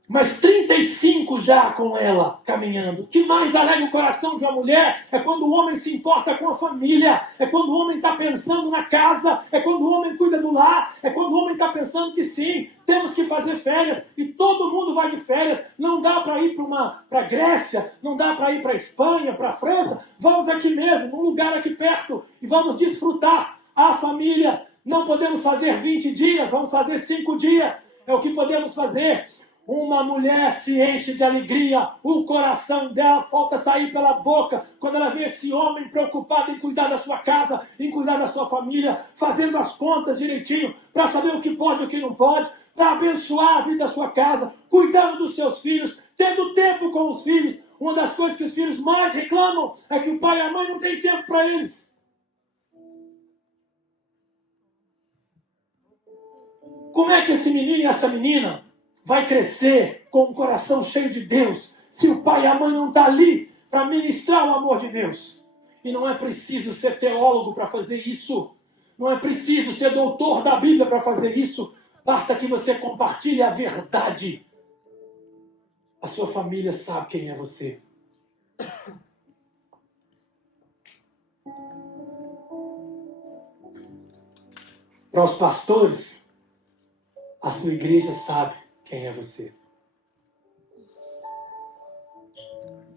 Mas 35 já com ela caminhando. O que mais alegra o coração de uma mulher é quando o homem se importa com a família, é quando o homem está pensando na casa, é quando o homem cuida do lar, é quando o homem está pensando que sim, temos que fazer férias e todo mundo vai de férias. Não dá para ir para a Grécia, não dá para ir para a Espanha, para a França. Vamos aqui mesmo, num lugar aqui perto e vamos desfrutar a família. Não podemos fazer 20 dias, vamos fazer 5 dias. É o que podemos fazer. Uma mulher se enche de alegria, o coração dela falta sair pela boca quando ela vê esse homem preocupado em cuidar da sua casa, em cuidar da sua família, fazendo as contas direitinho, para saber o que pode e o que não pode, para abençoar a vida da sua casa, cuidando dos seus filhos, tendo tempo com os filhos. Uma das coisas que os filhos mais reclamam é que o pai e a mãe não têm tempo para eles. Como é que esse menino e essa menina vai crescer com o coração cheio de Deus se o pai e a mãe não estão ali para ministrar o amor de Deus? E não é preciso ser teólogo para fazer isso. Não é preciso ser doutor da Bíblia para fazer isso. Basta que você compartilhe a verdade. A sua família sabe quem é você. Para os pastores, a sua igreja sabe quem é você.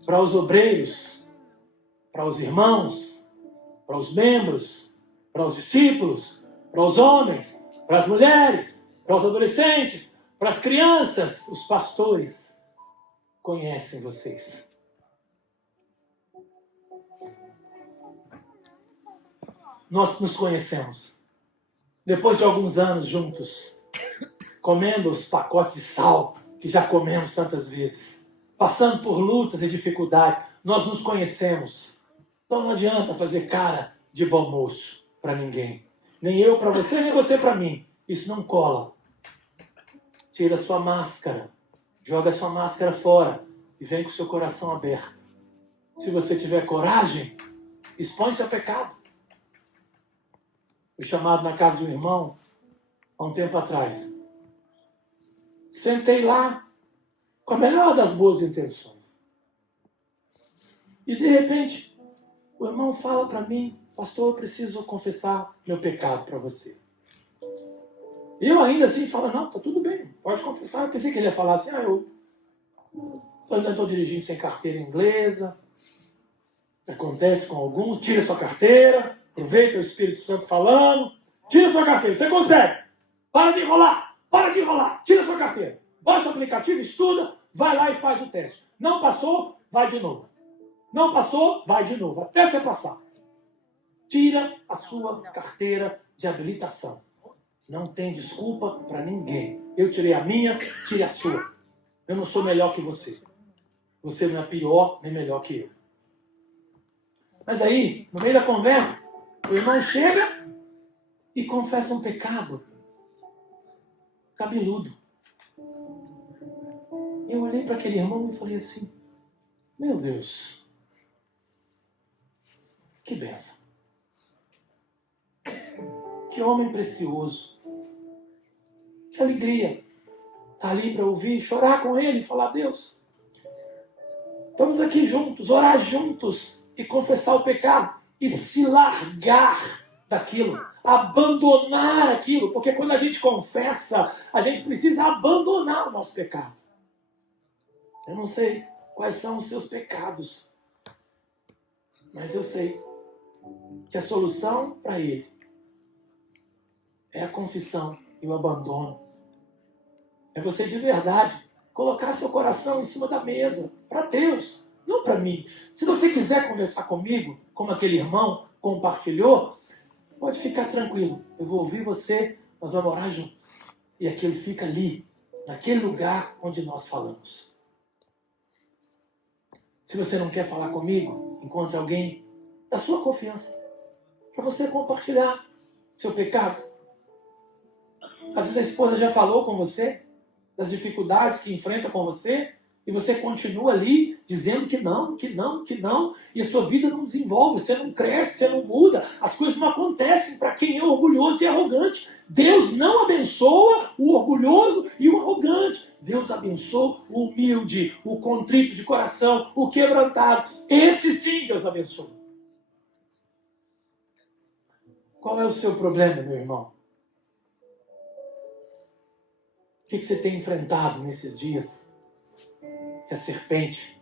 para os obreiros, para os irmãos, para os membros, para os discípulos, para os homens, para as mulheres, para os adolescentes, para as crianças, os pastores conhecem vocês. Nós nos conhecemos. Depois de alguns anos juntos, comendo os pacotes de sal que já comemos tantas vezes, passando por lutas e dificuldades, nós nos conhecemos. Então não adianta fazer cara de bom moço para ninguém. Nem eu para você, nem você para mim. Isso não cola. Tira a sua máscara, joga a sua máscara fora e vem com o seu coração aberto. Se você tiver coragem, expõe seu pecado. Fui chamado na casa de um irmão há um tempo atrás. Sentei lá com a melhor das boas intenções. E de repente, o irmão fala para mim: pastor, eu preciso confessar meu pecado para você. Eu ainda assim falo: não, tá tudo bem, pode confessar. Eu pensei que ele ia falar assim: eu ainda estou dirigindo sem carteira inglesa. Acontece com alguns, tira sua carteira. Aproveita o Espírito Santo falando. Tira sua carteira, você consegue. Para de enrolar, tira sua carteira. Baixa o aplicativo, estuda, vai lá e faz o teste. Não passou, vai de novo. Não passou, vai de novo, até você passar. Tira a sua carteira de habilitação. Não tem desculpa para ninguém. Eu tirei a minha, tire a sua. Eu não sou melhor que você. Você não é pior nem melhor que eu. Mas aí, no meio da conversa, o irmão chega e confessa um pecado cabeludo. Eu olhei para aquele irmão e falei assim: meu Deus, que bênção. Que homem precioso. Que alegria. Está ali para ouvir, chorar com ele e falar: Deus, estamos aqui juntos, orar juntos e confessar o pecado. E se largar daquilo, abandonar aquilo, porque quando a gente confessa, a gente precisa abandonar o nosso pecado. Eu não sei quais são os seus pecados, mas eu sei que a solução para ele é a confissão e o abandono. É você de verdade colocar seu coração em cima da mesa, para Deus. Não para mim. Se você quiser conversar comigo, como aquele irmão compartilhou, pode ficar tranquilo. Eu vou ouvir você, nós vamos orar juntos. E aquilo fica ali, naquele lugar onde nós falamos. Se você não quer falar comigo, encontre alguém da sua confiança, para você compartilhar seu pecado. Às vezes a esposa já falou com você das dificuldades que enfrenta com você, e você continua ali dizendo que não, e a sua vida não desenvolve, você não cresce, você não muda, as coisas não acontecem para quem é orgulhoso e arrogante. Deus não abençoa o orgulhoso e o arrogante. Deus abençoa o humilde, o contrito de coração, o quebrantado. Esse sim Deus abençoa. Qual é o seu problema, meu irmão? O que você tem enfrentado nesses dias? Que a serpente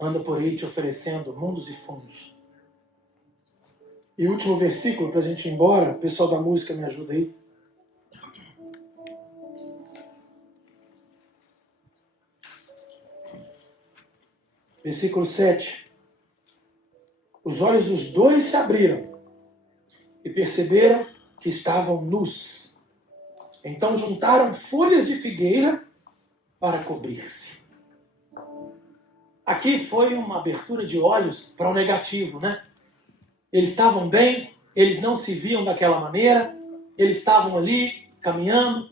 anda por aí te oferecendo mundos e fundos. E o último versículo para a gente ir embora, o pessoal da música me ajuda aí. Versículo 7. Os olhos dos dois se abriram e perceberam que estavam nus. Então juntaram folhas de figueira para cobrir-se. Aqui foi uma abertura de olhos para o negativo, né? Eles estavam bem, eles não se viam daquela maneira, eles estavam ali caminhando.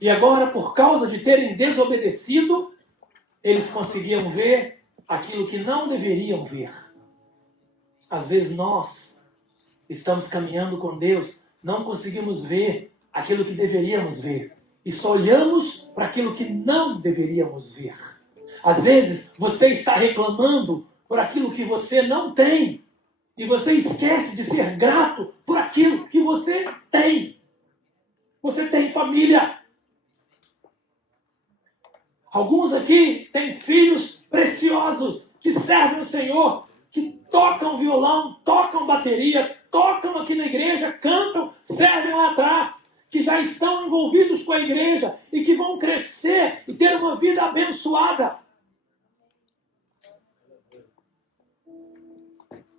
E agora, por causa de terem desobedecido, eles conseguiam ver aquilo que não deveriam ver. Às vezes nós estamos caminhando com Deus, não conseguimos ver aquilo que deveríamos ver. E só olhamos para aquilo que não deveríamos ver. Às vezes você está reclamando por aquilo que você não tem. E você esquece de ser grato por aquilo que você tem. Você tem família. Alguns aqui têm filhos preciosos que servem o Senhor, que tocam violão, tocam bateria, tocam aqui na igreja, cantam, servem lá atrás, que já estão envolvidos com a igreja e que vão crescer e ter uma vida abençoada.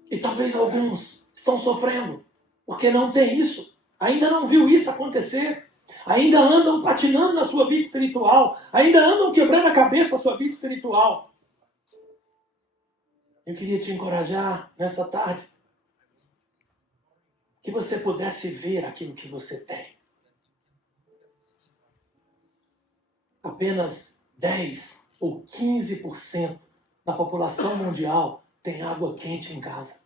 E talvez alguns estão sofrendo, porque não tem isso, ainda não viu isso acontecer, ainda andam patinando na sua vida espiritual, ainda andam quebrando a cabeça na sua vida espiritual. Eu queria te encorajar nessa tarde, que você pudesse ver aquilo que você tem. Apenas 10 ou 15% da população mundial tem água quente em casa.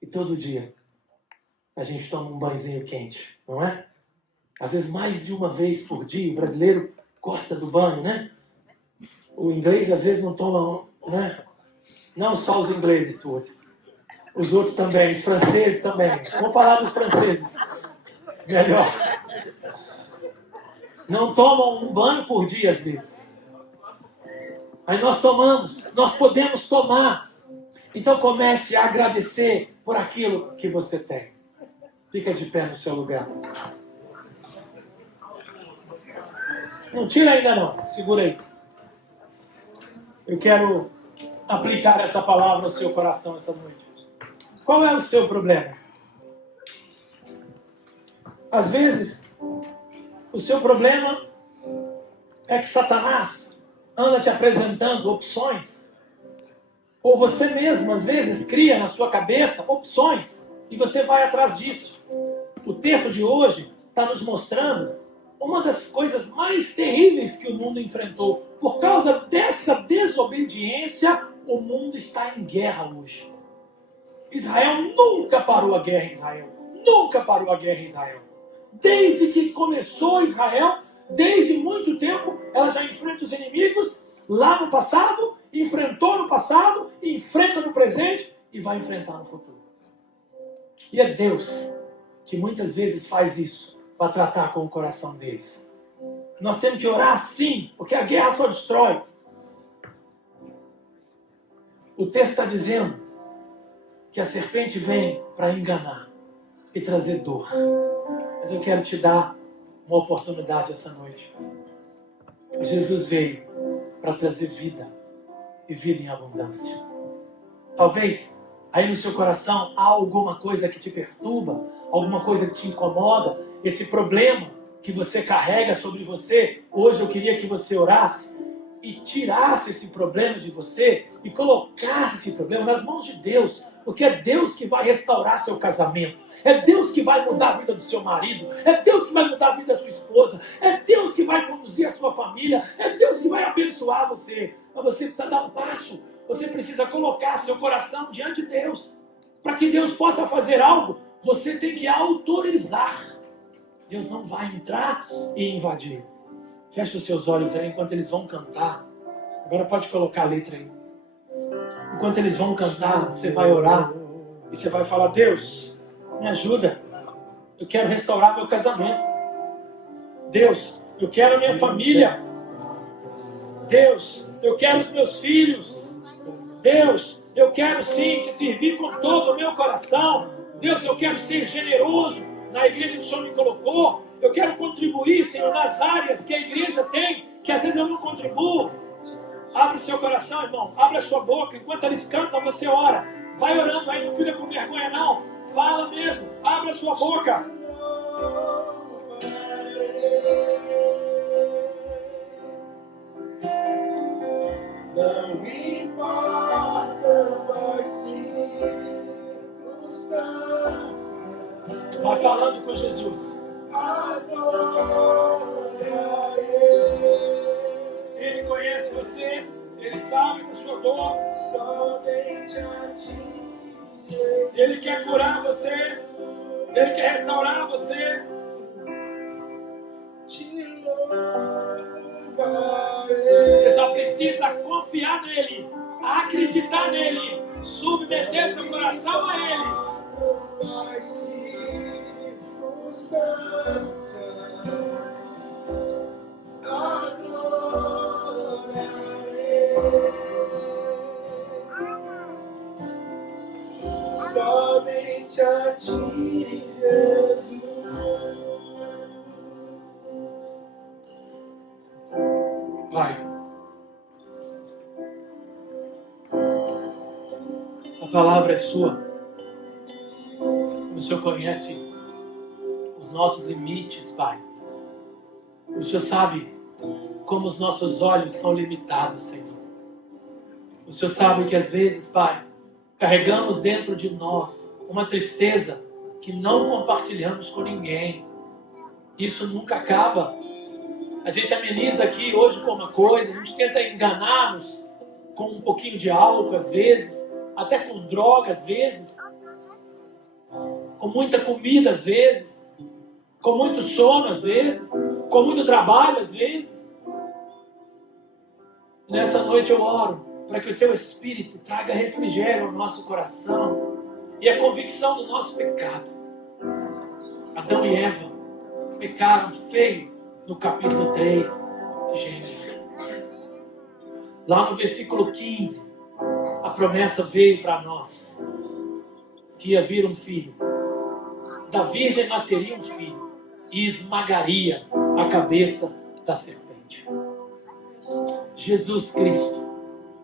E todo dia a gente toma um banhozinho quente, não é? Às vezes mais de uma vez por dia. O brasileiro gosta do banho, né? O inglês às vezes não toma, né? Não só os ingleses, tudo. Os outros também, os franceses também. Vamos falar dos franceses. Melhor. Não tomam um banho por dia às vezes. Aí nós tomamos, nós podemos tomar. Então comece a agradecer por aquilo que você tem. Fica de pé no seu lugar. Não tira ainda não, segura aí. Eu quero aplicar essa palavra no seu coração essa noite. Qual é o seu problema? Às vezes, o seu problema é que Satanás anda te apresentando opções. Ou você mesmo, às vezes, cria na sua cabeça opções e você vai atrás disso. O texto de hoje está nos mostrando uma das coisas mais terríveis que o mundo enfrentou. Por causa dessa desobediência, o mundo está em guerra hoje. Israel nunca parou a guerra em Israel. Nunca parou a guerra em Israel. Desde que começou Israel, desde muito tempo, ela já enfrenta os inimigos lá no passado, enfrentou no passado, enfrenta no presente e vai enfrentar no futuro. E é Deus que muitas vezes faz isso para tratar com o coração deles. Nós temos que orar sim, porque a guerra só destrói. O texto está dizendo que a serpente vem para enganar e trazer dor. Mas eu quero te dar uma oportunidade essa noite. Jesus veio para trazer vida e vida em abundância. Talvez aí no seu coração há alguma coisa que te perturba, alguma coisa que te incomoda, esse problema que você carrega sobre você. Hoje eu queria que você orasse e tirasse esse problema de você e colocasse esse problema nas mãos de Deus, porque é Deus que vai restaurar seu casamento, é Deus que vai mudar a vida do seu marido, é Deus que vai mudar a vida da sua esposa, é Deus que vai conduzir a sua família, é Deus que vai abençoar você. Mas você precisa dar um passo, você precisa colocar seu coração diante de Deus. Para que Deus possa fazer algo, você tem que autorizar. Deus não vai entrar e invadir. Feche os seus olhos aí enquanto eles vão cantar. Agora pode colocar a letra aí. Enquanto eles vão cantar, você vai orar e você vai falar: Deus, me ajuda. Eu quero restaurar meu casamento. Deus, eu quero a minha família. Deus, eu quero os meus filhos. Deus, eu quero sim te servir com todo o meu coração. Deus, eu quero ser generoso na igreja que o Senhor me colocou. Eu quero contribuir, Senhor, nas áreas que a igreja tem, que às vezes eu não contribuo. Abre o seu coração, irmão. Abre a sua boca. Enquanto eles cantam, você ora. Vai orando aí, não fica com vergonha, não. Fala mesmo. Abre a sua boca. Não importa as circunstâncias. Vai falando com Jesus. Ele conhece você. Ele sabe da sua dor. Ele quer curar você. Ele quer restaurar você. Você só precisa confiar nele, acreditar nele, submeter seu coração a ele. somente a ti, Jesus. Pai, a palavra é sua. O Senhor conhece os nossos limites, Pai. O Senhor sabe como os nossos olhos são limitados, Senhor. O Senhor sabe que às vezes, Pai, carregamos dentro de nós uma tristeza que não compartilhamos com ninguém. Isso nunca acaba. A gente ameniza aqui hoje com uma coisa, a gente tenta enganar-nos com um pouquinho de álcool às vezes, até com droga às vezes, com muita comida às vezes, com muito sono às vezes, com muito trabalho às vezes. E nessa noite eu oro para que o Teu Espírito traga refrigério ao nosso coração e a convicção do nosso pecado. Adão e Eva pecaram feio no capítulo 3 de Gênesis. Lá no versículo 15, a promessa veio para nós que ia vir um filho. Da virgem nasceria um filho e esmagaria a cabeça da serpente. Jesus Cristo,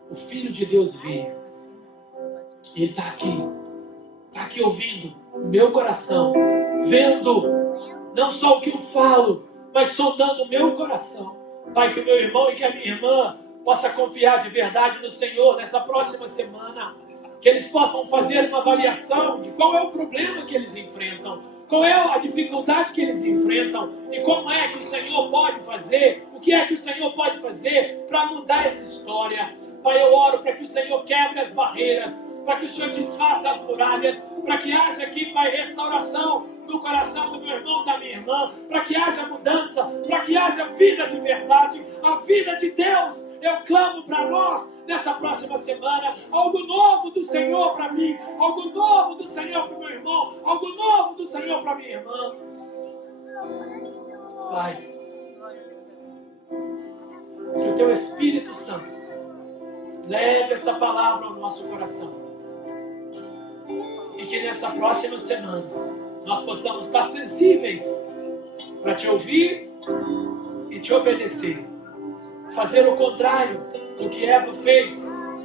o Filho de Deus veio. Ele está aqui ouvindo o meu coração, vendo não só o que eu falo, mas sondando o meu coração. Pai, que o meu irmão e que a minha irmã possa confiar de verdade no Senhor nessa próxima semana. Que eles possam fazer uma avaliação de qual é o problema que eles enfrentam, qual é a dificuldade que eles enfrentam e como é que o Senhor pode fazer, o que é que o Senhor pode fazer para mudar essa história. Pai, eu oro para que o Senhor quebre as barreiras, para que o Senhor desfaça as muralhas, para que haja aqui, Pai, restauração no coração do meu irmão, da minha irmã, para que haja mudança, para que haja vida de verdade, a vida de Deus. Eu clamo para nós, nessa próxima semana, algo novo do Senhor para mim, algo novo do Senhor para o meu irmão, algo novo do Senhor para minha irmã. Pai, que o Teu Espírito Santo leve essa palavra ao nosso coração e que nessa próxima semana nós possamos estar sensíveis para Te ouvir e Te obedecer. Fazer o contrário do que Eva fez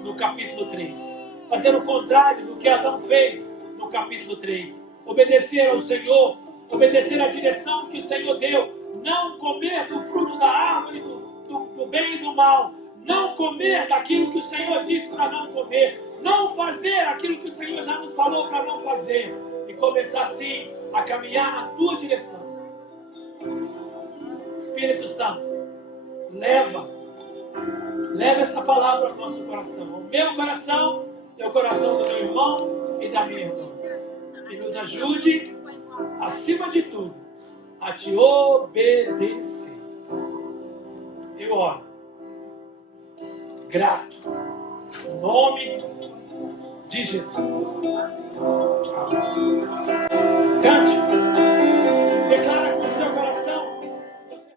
no capítulo 3. Fazer o contrário do que Adão fez no capítulo 3. Obedecer ao Senhor, obedecer à direção que o Senhor deu. Não comer do fruto da árvore do bem e do mal. Não comer daquilo que o Senhor disse para não comer. Não fazer aquilo que o Senhor já nos falou para não fazer. E começar assim a caminhar na Tua direção. Espírito Santo, leva essa palavra ao nosso coração, ao meu coração e ao coração do meu irmão e da minha irmã. E nos ajude, acima de tudo, a Te obedecer. Eu oro, grato, em nome de Jesus. Amém. Cante.